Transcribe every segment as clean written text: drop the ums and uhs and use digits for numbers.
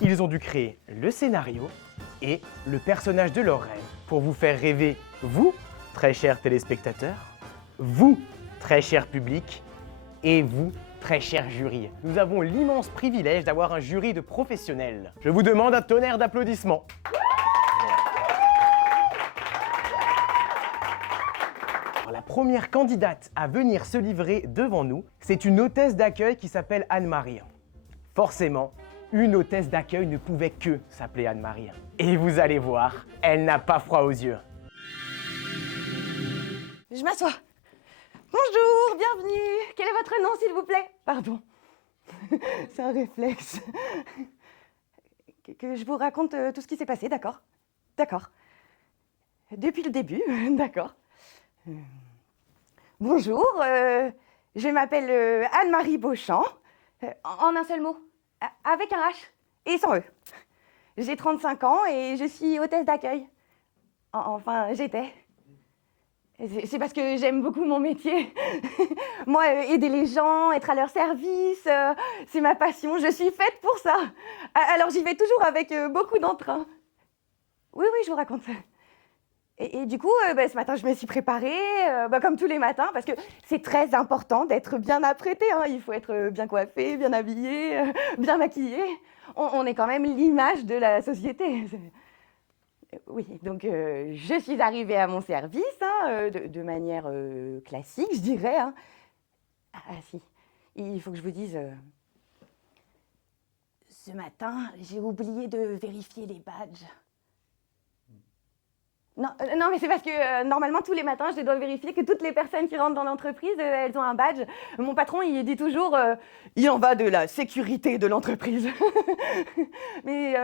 Ils ont dû créer le scénario et le personnage de leur rêve pour vous faire rêver, vous, très chers téléspectateurs, vous, très cher public, et vous, très cher jury. Nous avons l'immense privilège d'avoir un jury de professionnels. Je vous demande un tonnerre d'applaudissements. Alors, la première candidate à venir se livrer devant nous, c'est une hôtesse d'accueil qui s'appelle Anne-Marie. Forcément, une hôtesse d'accueil ne pouvait que s'appeler Anne-Marie. Et vous allez voir, elle n'a pas froid aux yeux. Je m'assois. Bonjour, bienvenue. Quel est votre nom, s'il vous plaît? Pardon. C'est un réflexe. Que je vous raconte tout ce qui s'est passé, d'accord? D'accord. Depuis le début, d'accord. Bonjour, je m'appelle Anne-Marie Beauchamp. En un seul mot, avec un H et sans E. J'ai 35 ans et je suis hôtesse d'accueil. Enfin, j'étais. C'est parce que j'aime beaucoup mon métier. Moi, aider les gens, être à leur service, c'est ma passion. Je suis faite pour ça. Alors j'y vais toujours avec beaucoup d'entrain. Oui, je vous raconte. Et du coup, ce matin, je me suis préparée, comme tous les matins, parce que c'est très important d'être bien apprêté. Hein. Il faut être bien coiffé, bien habillé, bien maquillé. On est quand même l'image de la société. Oui, donc je suis arrivée à mon service, hein, de manière classique, je dirais. Hein. Ah si, il faut que je vous dise, ce matin, j'ai oublié de vérifier les badges. Non, mais c'est parce que normalement, tous les matins, je dois vérifier que toutes les personnes qui rentrent dans l'entreprise, elles ont un badge. Mon patron, il dit toujours il en va de la sécurité de l'entreprise. Mais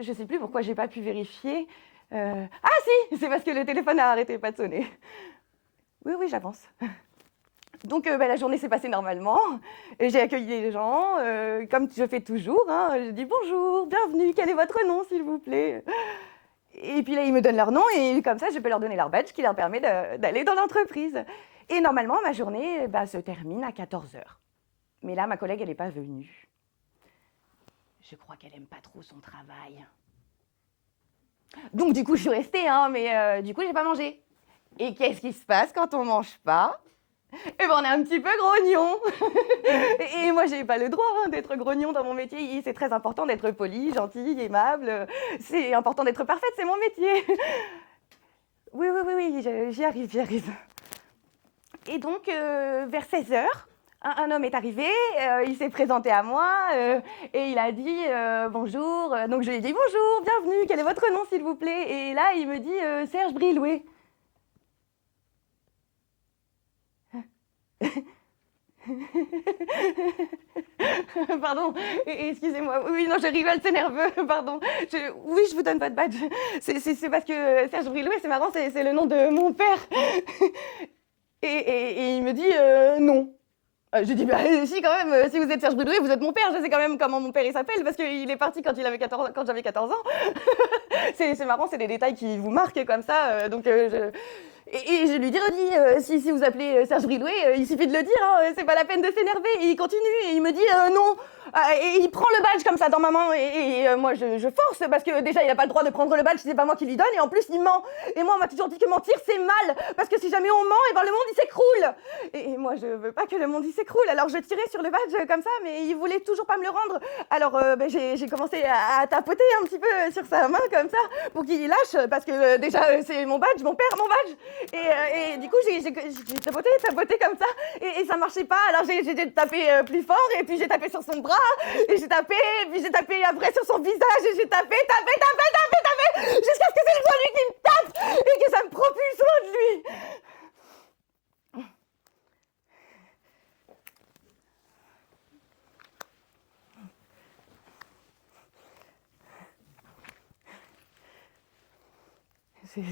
je sais plus pourquoi j'ai pas pu vérifier. Ah si, c'est parce que le téléphone n'a arrêté pas de sonner. Oui, j'avance. Donc la journée s'est passée normalement. J'ai accueilli les gens, comme je fais toujours. Hein. Je dis bonjour, bienvenue, quel est votre nom, s'il vous plaît? Et puis là, ils me donnent leur nom et comme ça, je peux leur donner leur badge qui leur permet d'aller dans l'entreprise. Et normalement, ma journée se termine à 14h. Mais là, ma collègue, elle n'est pas venue. Je crois qu'elle n'aime pas trop son travail. Donc du coup, je suis restée, hein, mais du coup, j'ai pas mangé. Et qu'est-ce qui se passe quand on mange pas? Eh ben, on est un petit peu grognon. Et moi, j'ai pas le droit d'être grognon dans mon métier. C'est très important d'être poli, gentil, aimable. C'est important d'être parfaite, c'est mon métier. Oui, j'y arrive. Et donc, vers 16h, un homme est arrivé, il s'est présenté à moi et il a dit bonjour. Donc, je lui ai dit bonjour, bienvenue, quel est votre nom, s'il vous plaît? Et là, il me dit Serge Brilouet. Pardon, excusez-moi. Oui, non, je rigole, c'est nerveux, pardon. Oui, je vous donne pas de badge. C'est parce que Serge Brilouet, c'est marrant, c'est le nom de mon père. Et il me dit non. Je dis, si, quand même, si vous êtes Serge Brilouet, vous êtes mon père. Je sais quand même comment mon père il s'appelle, parce qu'il est parti quand j'avais 14 ans. C'est marrant, c'est des détails qui vous marquent comme ça. Et je lui redis, si vous appelez Serge Brilouet, il suffit de le dire, hein, c'est pas la peine de s'énerver. Et il continue et il me dit non. Et il prend le badge comme ça dans ma main et moi je force parce que déjà il a pas le droit de prendre le badge, c'est pas moi qui lui donne et en plus il ment. Et moi on m'a toujours dit que mentir c'est mal parce que si jamais on ment et ben le monde il s'écroule. Et moi je veux pas que le monde il s'écroule, alors je tirais sur le badge comme ça mais il voulait toujours pas me le rendre. Alors j'ai commencé à tapoter un petit peu sur sa main comme ça pour qu'il lâche parce que déjà c'est mon badge, mon père mon badge. Et du coup j'ai tapoté comme ça et ça marchait pas, alors j'ai tapé plus fort et puis j'ai tapé sur son bras et j'ai tapé après sur son visage et j'ai tapé jusqu'à ce que c'est lui qui me tape et que ça me propulse loin de lui.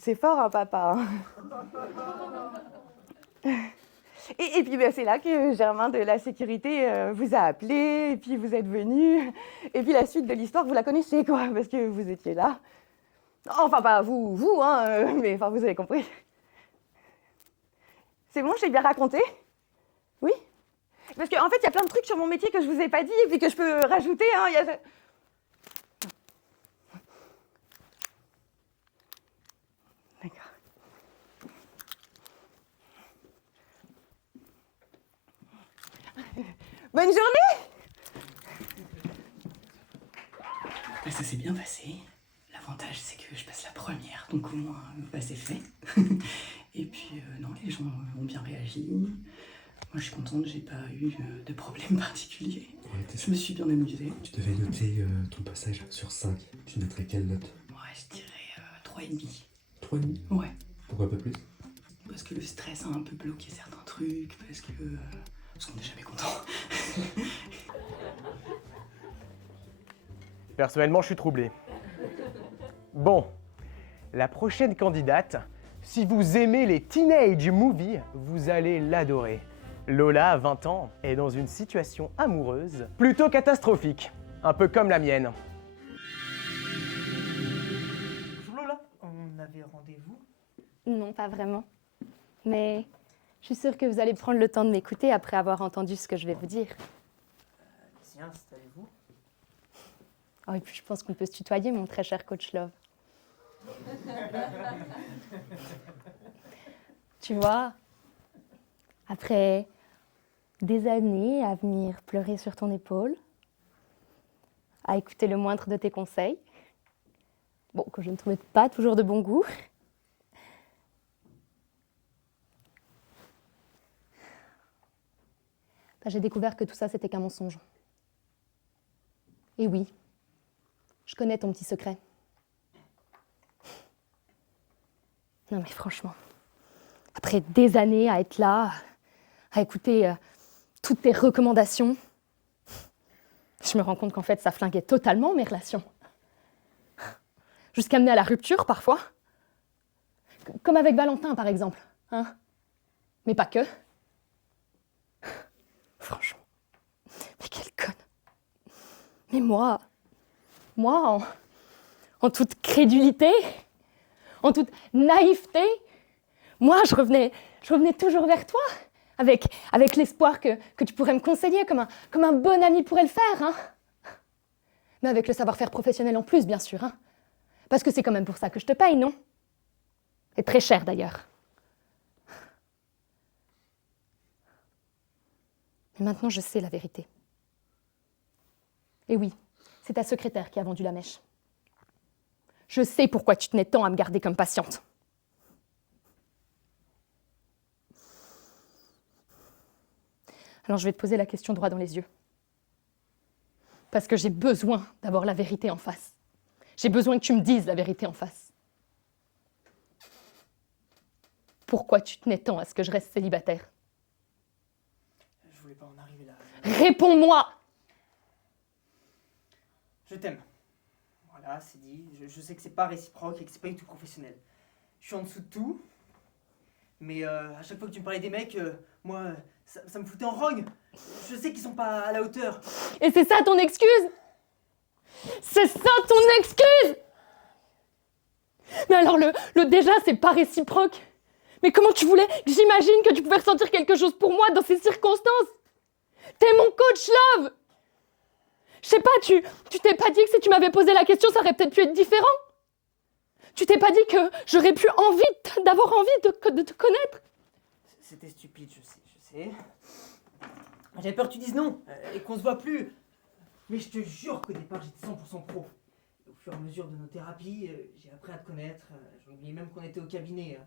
C'est fort, hein, papa. Et puis c'est là que Germain de la sécurité vous a appelé, et puis vous êtes venu. Et puis la suite de l'histoire, vous la connaissez, quoi, parce que vous étiez là. Enfin, pas vous, hein, mais enfin, vous avez compris. C'est bon, j'ai bien raconté? Oui? Parce qu'en fait, il y a plein de trucs sur mon métier que je vous ai pas dit, et puis que je peux rajouter, hein. Bonne journée! Bah, ça s'est bien passé. L'avantage, c'est que je passe la première, donc au moins, bah, c'est fait. Et puis, non, les gens ont bien réagi. Moi, je suis contente, j'ai pas eu de problème particulier. Ouais, Je me suis bien amusée. Tu devais noter ton passage sur 5. Tu noterais quelle note? Ouais, je dirais 3,5. 3,5. Ouais, Pourquoi pas plus? parce que le stress a un peu bloqué certains trucs, parce qu'on n'est jamais content. Personnellement, je suis troublé. Bon, la prochaine candidate, si vous aimez les teenage movies, vous allez l'adorer. Lola, 20 ans, est dans une situation amoureuse plutôt catastrophique, un peu comme la mienne. Bonjour Lola, on avait rendez-vous. Non, pas vraiment. Mais je suis sûre que vous allez prendre le temps de m'écouter après avoir entendu ce que je vais vous dire. Allez-y, installez-vous. Oh, et puis je pense qu'on peut se tutoyer, mon très cher coach Love. Tu vois, après des années à venir pleurer sur ton épaule, à écouter le moindre de tes conseils, bon, que je ne trouvais pas toujours de bon goût, bah, j'ai découvert que tout ça, c'était qu'un mensonge. Et oui, je connais ton petit secret. Non mais franchement, après des années à être là, à écouter toutes tes recommandations, je me rends compte qu'en fait, ça flinguait totalement mes relations. Jusqu'à mener à la rupture parfois. Comme avec Valentin, par exemple. Hein, mais pas que. Franchement, mais quelle conne. Mais moi, en toute crédulité, en toute naïveté, moi, je revenais toujours vers toi, avec l'espoir que tu pourrais me conseiller comme un bon ami pourrait le faire. Hein. Mais avec le savoir-faire professionnel en plus, bien sûr. Hein. Parce que c'est quand même pour ça que je te paye, non? Et très cher, d'ailleurs. Mais maintenant, je sais la vérité. Et oui, c'est ta secrétaire qui a vendu la mèche. Je sais pourquoi tu tenais tant à me garder comme patiente. Alors je vais te poser la question droit dans les yeux. Parce que j'ai besoin d'avoir la vérité en face. J'ai besoin que tu me dises la vérité en face. Pourquoi tu tenais tant à ce que je reste célibataire? Je voulais pas en arriver là. Réponds-moi! Je t'aime. Voilà, c'est dit. Je sais que c'est pas réciproque et que c'est pas du tout professionnel. Je suis en dessous de tout. Mais à chaque fois que tu me parlais des mecs, moi, ça me foutait en rogne. Je sais qu'ils sont pas à la hauteur. Et c'est ça ton excuse? C'est ça ton excuse? Mais alors le déjà, c'est pas réciproque. Mais comment tu voulais que j'imagine que tu pouvais ressentir quelque chose pour moi dans ces circonstances? T'es mon coach Love! Je sais pas, tu t'es pas dit que si tu m'avais posé la question, ça aurait peut-être pu être différent? Tu t'es pas dit que j'aurais pu d'avoir envie de te connaître? C'était stupide, je sais. J'avais peur que tu dises non et qu'on se voit plus. Mais je te jure qu'au départ, j'étais 100% pro. Au fur et à mesure de nos thérapies, j'ai appris à te connaître. J'ai oublié même qu'on était au cabinet.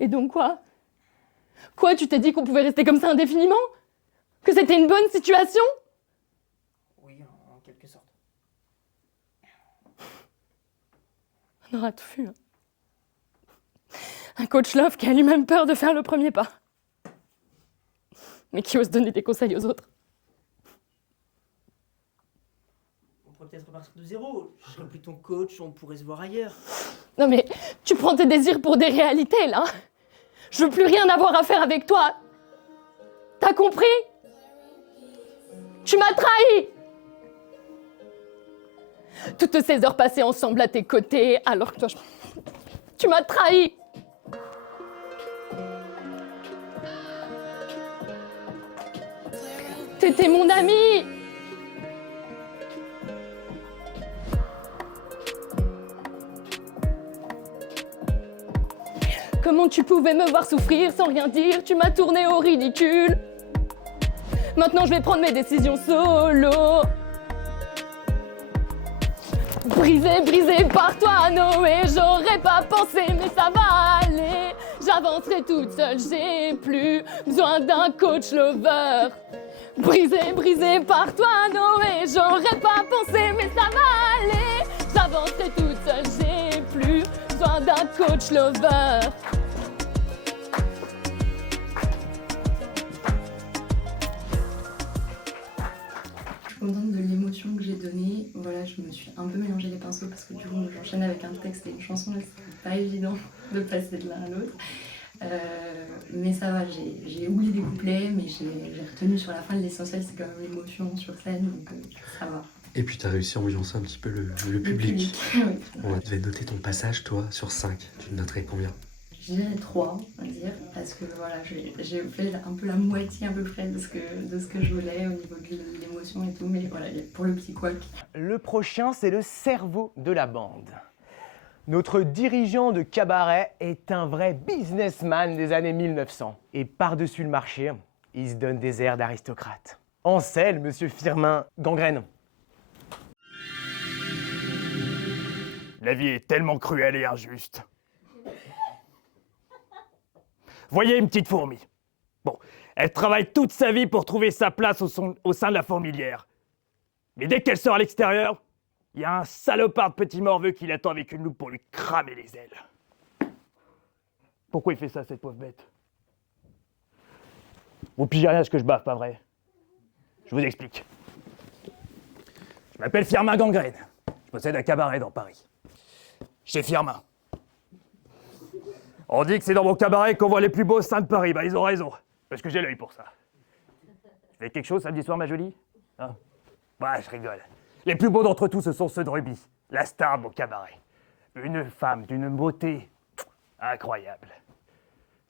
Et donc quoi? Quoi, tu t'es dit qu'on pouvait rester comme ça indéfiniment? Que c'était une bonne situation? Oui, en quelque sorte. On aura tout vu. Hein. Un coach Love qui a lui-même peur de faire le premier pas. Mais qui ose donner des conseils aux autres. On pourrait peut-être repartir de zéro. Je serais plus ton coach, on pourrait se voir ailleurs. Non mais, tu prends tes désirs pour des réalités, là. Je veux plus rien avoir à faire avec toi. T'as compris? Tu m'as trahi! Toutes ces heures passées ensemble à tes côtés, alors que toi, tu m'as trahi! T'étais mon ami! Comment tu pouvais me voir souffrir sans rien dire? Tu m'as tourné au ridicule. Maintenant je vais prendre mes décisions solo. Brisé par toi, Noé, j'aurais pas pensé, mais ça va aller. J'avancerai toute seule, j'ai plus besoin d'un coach lover. Brisé par toi, Noé, j'aurais pas pensé, mais ça va aller. J'avancerai toute seule, j'ai plus besoin d'un coach lover. Contente de l'émotion que j'ai donnée. Voilà, je me suis un peu mélangé les pinceaux parce que du coup j'enchaîne avec un texte et une chanson et c'est pas évident de passer de l'un à l'autre. Mais ça va, j'ai oublié des couplets, mais j'ai retenu sur la fin l'essentiel, c'est quand même l'émotion sur scène, donc ça va. Et puis t'as réussi à ambiancer un petit peu le public. Oui. On devait noter ton passage, toi, sur 5. Tu le noterais combien? Je dirais 3, on va dire, parce que voilà, j'ai fait un peu la moitié à peu près de ce que je voulais au niveau de l'émotion et tout, mais voilà, pour le petit couac. Le prochain, c'est le cerveau de la bande. Notre dirigeant de cabaret est un vrai businessman des années 1900. Et par-dessus le marché, il se donne des airs d'aristocrate. En selle, monsieur Firmin Gangrène. La vie est tellement cruelle et injuste. Voyez une petite fourmi. Bon, elle travaille toute sa vie pour trouver sa place au sein de la fourmilière. Mais dès qu'elle sort à l'extérieur, il y a un salopard de petit morveux qui l'attend avec une loupe pour lui cramer les ailes. Pourquoi il fait ça, cette pauvre bête? Vous pigez rien à ce que je baffe, pas vrai? Je vous explique. Je m'appelle Firmin Gangrène. Je possède un cabaret dans Paris. Chez Firmin. On dit que c'est dans mon cabaret qu'on voit les plus beaux seins de Paris. Bah, ils ont raison, parce que j'ai l'œil pour ça. Tu fais quelque chose samedi soir, ma jolie? Hein? Ouais, je rigole. Les plus beaux d'entre tous, ce sont ceux de Ruby, la star de mon cabaret. Une femme d'une beauté incroyable.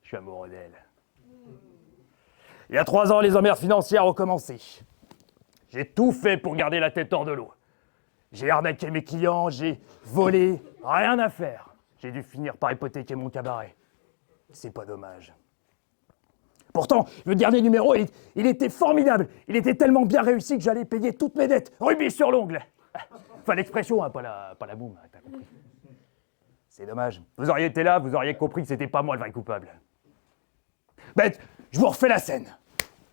Je suis amoureux d'elle. Il y a 3 ans, les emmerdes financières ont commencé. J'ai tout fait pour garder la tête hors de l'eau. J'ai arnaqué mes clients, j'ai volé, rien à faire. J'ai dû finir par hypothéquer mon cabaret. C'est pas dommage. Pourtant, le dernier numéro, il était formidable. Il était tellement bien réussi que j'allais payer toutes mes dettes. Rubis sur l'ongle. Enfin, l'expression, hein, pas la boum, hein, t'as compris. C'est dommage. Vous auriez été là, vous auriez compris que c'était pas moi le vrai coupable. Bête, je vous refais la scène.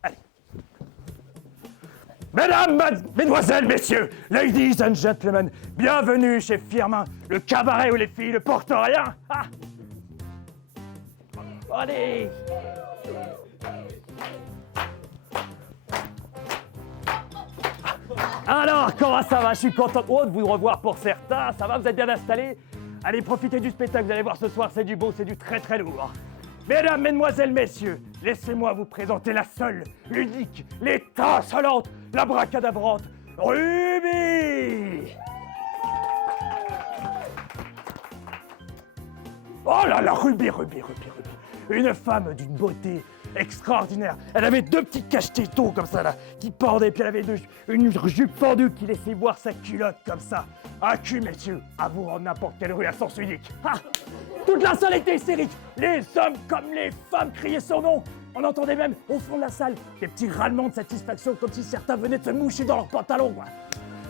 Allez. Mesdames, mesdemoiselles, messieurs, ladies and gentlemen, bienvenue chez Firmin, le cabaret où les filles ne portent rien. Ah. Allez. Alors, comment ça va? Je suis content de vous revoir pour certains. Ça va, vous êtes bien installés? Allez, profitez du spectacle, vous allez voir ce soir, c'est du beau, c'est du très très lourd. Mesdames, mesdemoiselles, messieurs, laissez-moi vous présenter la seule, l'unique, l'étincelante, l'abracadabrante, Ruby! Oh là là, Ruby. Une femme d'une beauté extraordinaire. Elle avait 2 petits cache-tétons comme ça là, qui pendaient, puis elle avait une jupe fendue qui laissait voir sa culotte comme ça. Un cul, messieurs, à vous rendre n'importe quelle rue à sens unique. Ah, toute la salle était hystérique. Les hommes comme les femmes criaient son nom. On entendait même au fond de la salle des petits râlements de satisfaction comme si certains venaient de se moucher dans leurs pantalons, quoi.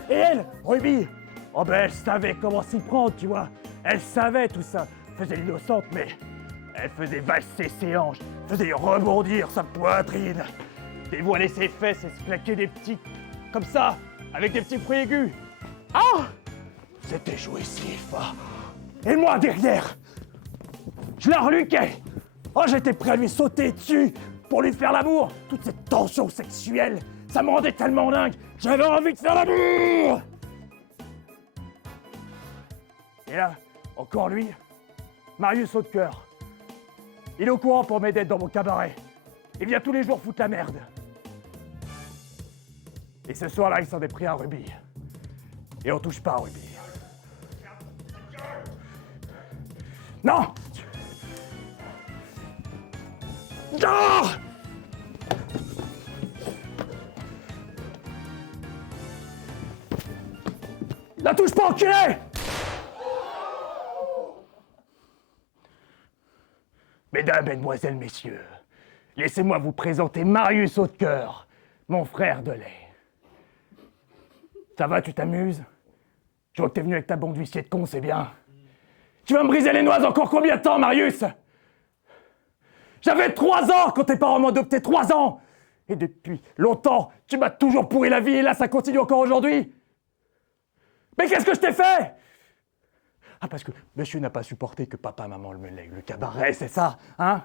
Et elle, Ruby, oh ben elle savait comment s'y prendre, tu vois. Elle savait tout ça. Faisait l'innocente, mais elle faisait valser ses hanches, faisait rebondir sa poitrine, dévoiler ses fesses et se claquer des petits... comme ça, avec des petits fruits aigus. Ah! C'était jouissif. Et moi, derrière, je la reluquais. Oh, j'étais prêt à lui sauter dessus pour lui faire l'amour. Toute cette tension sexuelle, ça me rendait tellement dingue. J'avais envie de faire l'amour. Et là, encore lui, Marius Hautecoeur. Il est au courant pour m'aider dans mon cabaret. Il vient tous les jours foutre la merde. Et ce soir-là, il s'en est pris à Ruby. Et on touche pas à Ruby. Non! Non! La touche pas, enculé! Mesdames, mesdemoiselles, messieurs, laissez-moi vous présenter Marius Hautecoeur, mon frère de lait. Ça va, tu t'amuses? Je vois que t'es venu avec ta bande d'huissier de con, c'est bien. Tu vas me briser les noises encore combien de temps, Marius? J'avais 3 ans quand tes parents m'ont adopté, 3 ans! Et depuis longtemps, tu m'as toujours pourri la vie et là, ça continue encore aujourd'hui. Mais qu'est-ce que je t'ai fait? Ah, parce que monsieur n'a pas supporté que papa, maman me lègue le cabaret, c'est ça, hein?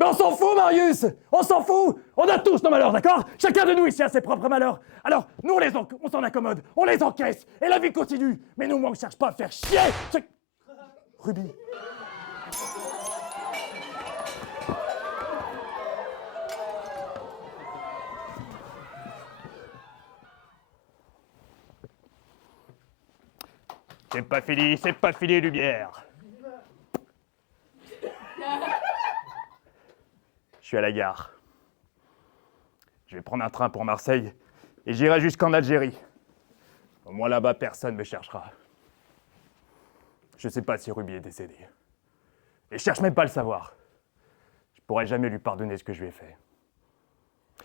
Mais on s'en fout, Marius! On s'en fout! On a tous nos malheurs, d'accord? Chacun de nous ici a ses propres malheurs. Alors, nous, on s'en accommode, on les encaisse, et la vie continue. Mais nous, moi, on cherche pas à faire chier! Ruby. C'est pas fini, Lumière. Je suis à la gare. Je vais prendre un train pour Marseille et j'irai jusqu'en Algérie. Au moins là-bas, personne ne me cherchera. Je sais pas si Ruby est décédée. Et je cherche même pas à le savoir. Je pourrais jamais lui pardonner ce que je lui ai fait.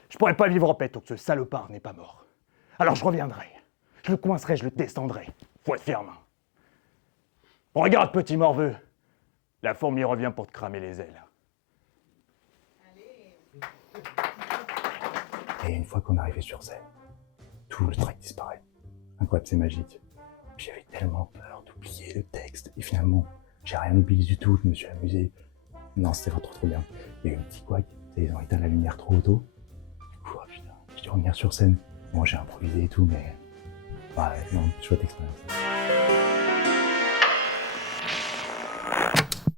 Je pourrais pas vivre en paix tant que ce salopard n'est pas mort. Alors je reviendrai. Je le coincerai, je le descendrai. Faut être ferme. Regarde, petit morveux. La fourmi revient pour te cramer les ailes. Et une fois qu'on est arrivé sur scène, tout le track disparaît. Incroyable, c'est magique. Puis j'avais tellement peur d'oublier le texte. Et finalement, j'ai rien oublié du tout, je me suis amusé. Non, c'était vraiment trop bien. Il y a eu un petit couac, ils ont éteint la lumière trop tôt. Du coup, oh putain, j'ai dû revenir sur scène. Bon, j'ai improvisé et tout, mais... Ouais, non, chouette expérience.